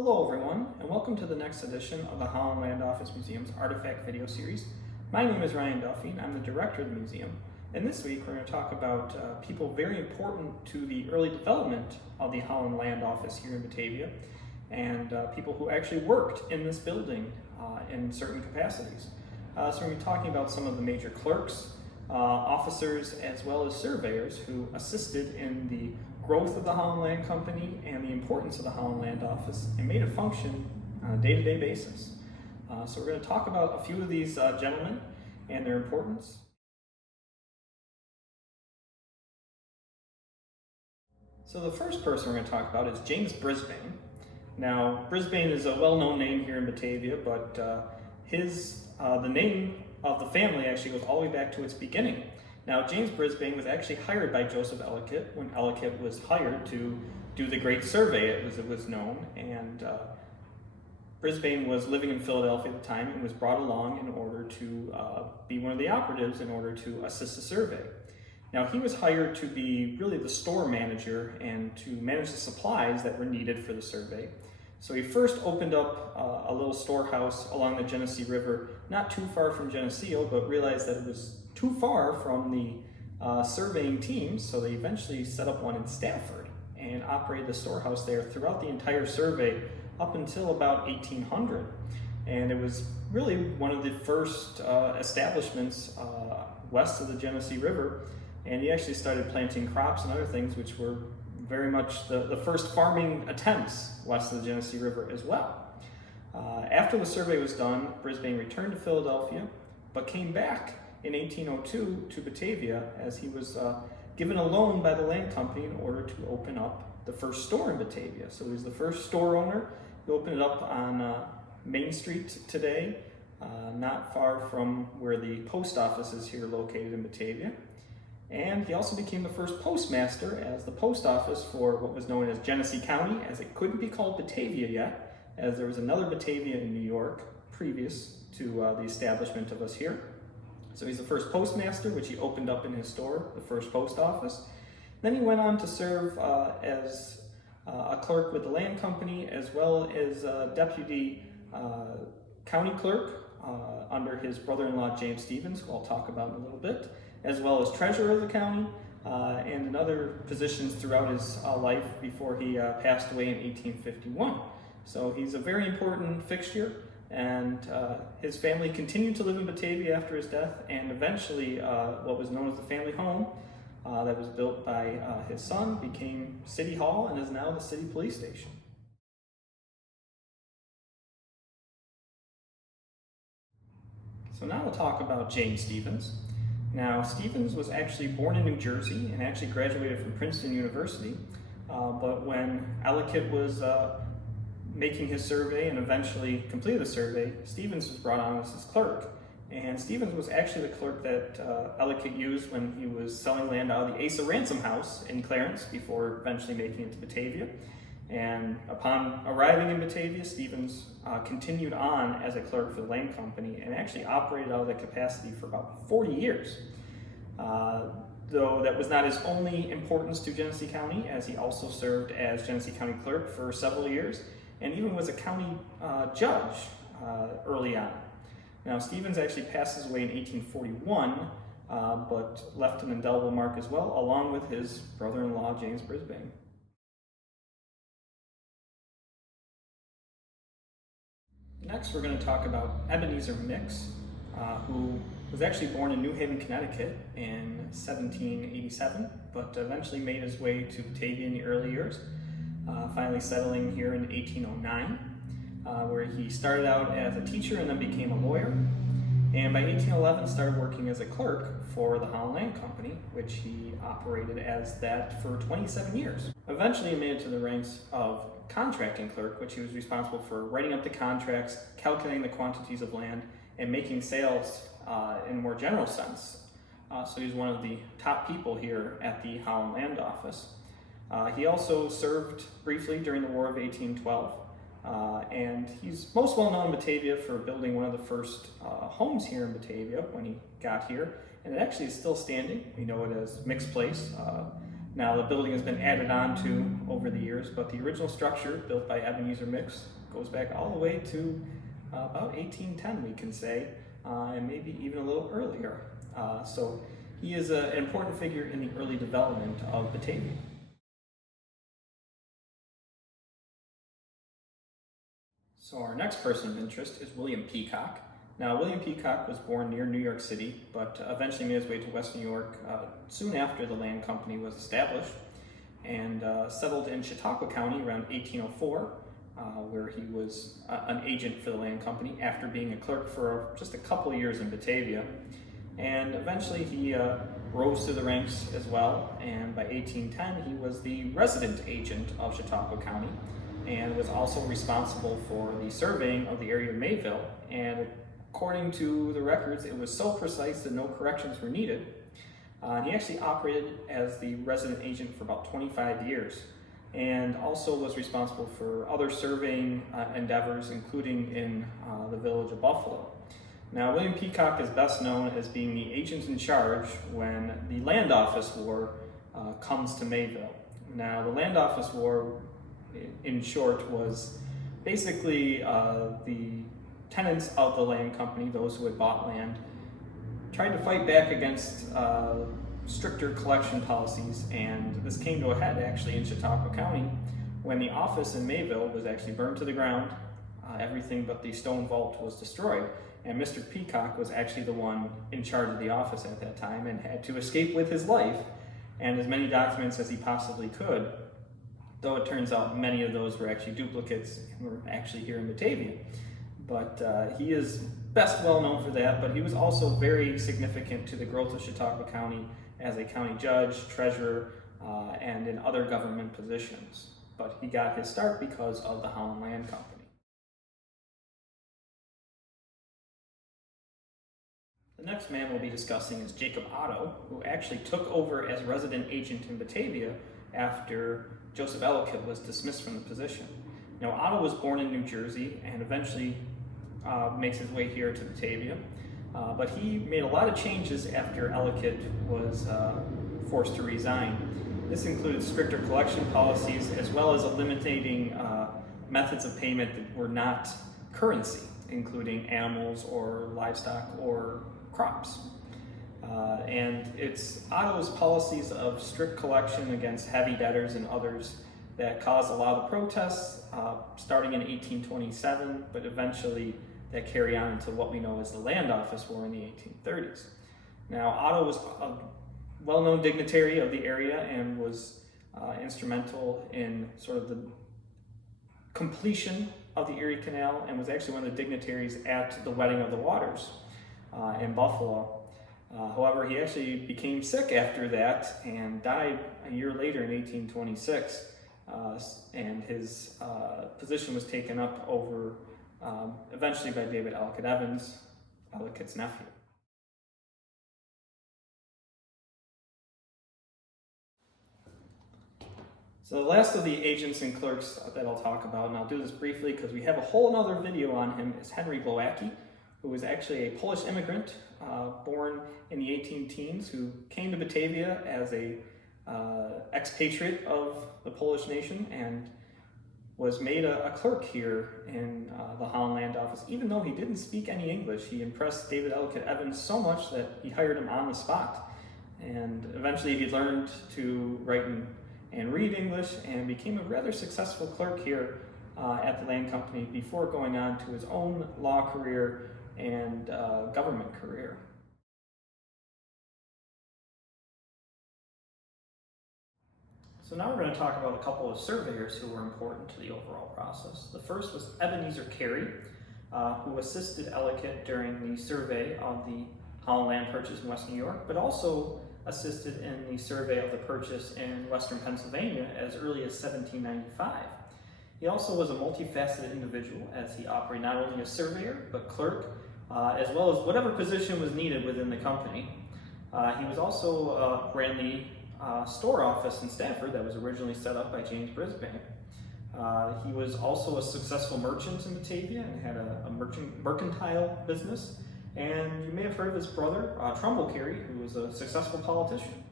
Hello everyone, and welcome to the next edition of the Holland Land Office Museum's Artifact video series. My name is Ryan Duffy, and I'm the director of the museum. And this week we're going to talk about people very important to the early development of the Holland Land Office here in Batavia, and people who actually worked in this building in certain capacities. So we're going to be talking about some of the major clerks, officers, as well as surveyors who assisted in the growth of the Holland Land Company and the importance of the Holland Land Office and made it function on a day-to-day basis. So we're going to talk about a few of these gentlemen and their importance. So the first person we're going to talk about is James Brisbane. Now, Brisbane is a well-known name here in Batavia, but the name of the family actually goes all the way back to its beginning. Now, James Brisbane was actually hired by Joseph Ellicott when Ellicott was hired to do the Great Survey, as it was known, and Brisbane was living in Philadelphia at the time and was brought along in order to be one of the operatives in order to assist the survey. Now, he was hired to be really the store manager and to manage the supplies that were needed for the survey. So he first opened up a little storehouse along the Genesee River, not too far from Geneseo, but realized that it was too far from the surveying teams, so they eventually set up one in Stafford and operated the storehouse there throughout the entire survey up until about 1800. And it was really one of the first establishments west of the Genesee River, and he actually started planting crops and other things which were very much the first farming attempts west of the Genesee River as well. After the survey was done, Brisbane returned to Philadelphia, but came back in 1802 to Batavia as he was given a loan by the land company in order to open up the first store in Batavia. So he was the first store owner. He opened it up on Main Street today, not far from where the post office is here located in Batavia. And he also became the first postmaster as the post office for what was known as Genesee County, as it couldn't be called Batavia yet, as there was another Batavia in New York previous to the establishment of us here. So he's the first postmaster, which he opened up in his store, the first post office. Then he went on to serve as a clerk with the land company, as well as deputy county clerk under his brother-in-law James Stevens, who I'll talk about in a little bit, as well as treasurer of the county, and in other positions throughout his life before he passed away in 1851. So he's a very important fixture, and his family continued to live in Batavia after his death, and eventually what was known as the family home that was built by his son became City Hall and is now the city police station. So now we'll talk about James Stevens. Now, Stevens was actually born in New Jersey and actually graduated from Princeton University, but when Ellicott was making his survey and eventually completed the survey, Stevens was brought on as his clerk. And Stevens was actually the clerk that Ellicott used when he was selling land out of the Asa Ransom House in Clarence before eventually making it to Batavia. And upon arriving in Batavia, Stevens continued on as a clerk for the land company and actually operated out of that capacity for about 40 years. Though that was not his only importance to Genesee County, as he also served as Genesee County clerk for several years and even was a county judge early on. Now, Stevens actually passes away in 1841, but left an indelible mark as well, along with his brother-in-law, James Brisbane. Next, we're going to talk about Ebenezer Mix, who was actually born in New Haven, Connecticut in 1787, but eventually made his way to Batavia in the early years, finally settling here in 1809, where he started out as a teacher and then became a lawyer. And by 1811, started working as a clerk for the Holland Land Company, which he operated as that for 27 years. Eventually, he made it to the ranks of contracting clerk, which he was responsible for writing up the contracts, calculating the quantities of land, and making sales in a more general sense. So he's one of the top people here at the Holland Land Office. He also served briefly during the War of 1812. And he's most well known in Batavia for building one of the first homes here in Batavia when he got here. And it actually is still standing. We know it as Mix Place, Now the building has been added on to over the years, but the original structure built by Ebenezer goes back all the way to about 1810, we can say, and maybe even a little earlier. So he is an important figure in the early development of Batavia. So our next person of interest is William Peacock. Now, William Peacock was born near New York City, but eventually made his way to West New York soon after the land company was established, and settled in Chautauqua County around 1804, where he was an agent for the land company after being a clerk for just a couple of years in Batavia. And eventually he rose through the ranks as well, and by 1810 he was the resident agent of Chautauqua County and was also responsible for the surveying of the area of Mayville. And according to the records, it was so precise that no corrections were needed. He actually operated as the resident agent for about 25 years, and also was responsible for other surveying endeavors, including in the village of Buffalo. Now, William Peacock is best known as being the agent in charge when the Land Office War comes to Mayville. Now, the Land Office War, in short, was basically the tenants of the land company, those who had bought land, tried to fight back against stricter collection policies, and this came to a head actually in Chautauqua County when the office in Mayville was actually burned to the ground. Everything but the stone vault was destroyed, and Mr. Peacock was actually the one in charge of the office at that time and had to escape with his life and as many documents as he possibly could, though it turns out many of those were actually duplicates and were actually here in Batavia. But he is best well known for that, but he was also very significant to the growth of Chautauqua County as a county judge, treasurer, and in other government positions. But he got his start because of the Holland Land Company. The next man we'll be discussing is Jacob Otto, who actually took over as resident agent in Batavia after Joseph Ellicott was dismissed from the position. Now, Otto was born in New Jersey and eventually makes his way here to Batavia, but he made a lot of changes after Ellicott was forced to resign. This included stricter collection policies as well as eliminating methods of payment that were not currency, including animals or livestock or crops. And it's Otto's policies of strict collection against heavy debtors and others that caused a lot of protests, starting in 1827, but eventually that carry on into what we know as the Land Office War in the 1830s. Now, Otto was a well-known dignitary of the area and was instrumental in sort of the completion of the Erie Canal, and was actually one of the dignitaries at the Wedding of the Waters in Buffalo. However, he actually became sick after that and died a year later in 1826, and his position was taken up over eventually by David Ellicott Evans, Ellicott's nephew. So the last of the agents and clerks that I'll talk about, and I'll do this briefly because we have a whole other video on him, is Henry Glowacki, who was actually a Polish immigrant born in the 18-teens who came to Batavia as a expatriate of the Polish nation and was made a clerk here in the Holland Land Office. Even though he didn't speak any English, he impressed David Ellicott Evans so much that he hired him on the spot. And eventually he learned to write and read English and became a rather successful clerk here at the land company before going on to his own law career and government career. So now we're going to talk about a couple of surveyors who were important to the overall process. The first was Ebenezer Carey, who assisted Ellicott during the survey of the Holland Land purchase in West New York, but also assisted in the survey of the purchase in Western Pennsylvania as early as 1795. He also was a multifaceted individual as he operated not only as surveyor, but clerk, as well as whatever position was needed within the company. He was also ran the store office in Stamford that was originally set up by James Brisbane. He was also a successful merchant in Batavia and had a mercantile business. And you may have heard of his brother, Trumbull Kerry, who was a successful politician.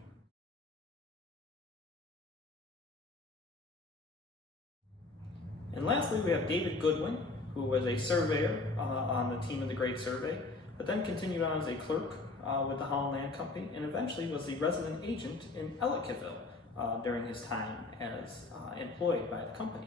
lastly, we have David Goodwin, who was a surveyor on the team of the Great Survey, but then continued on as a clerk with the Holland Land Company, and eventually was the resident agent in Ellicottville during his time as employed by the company.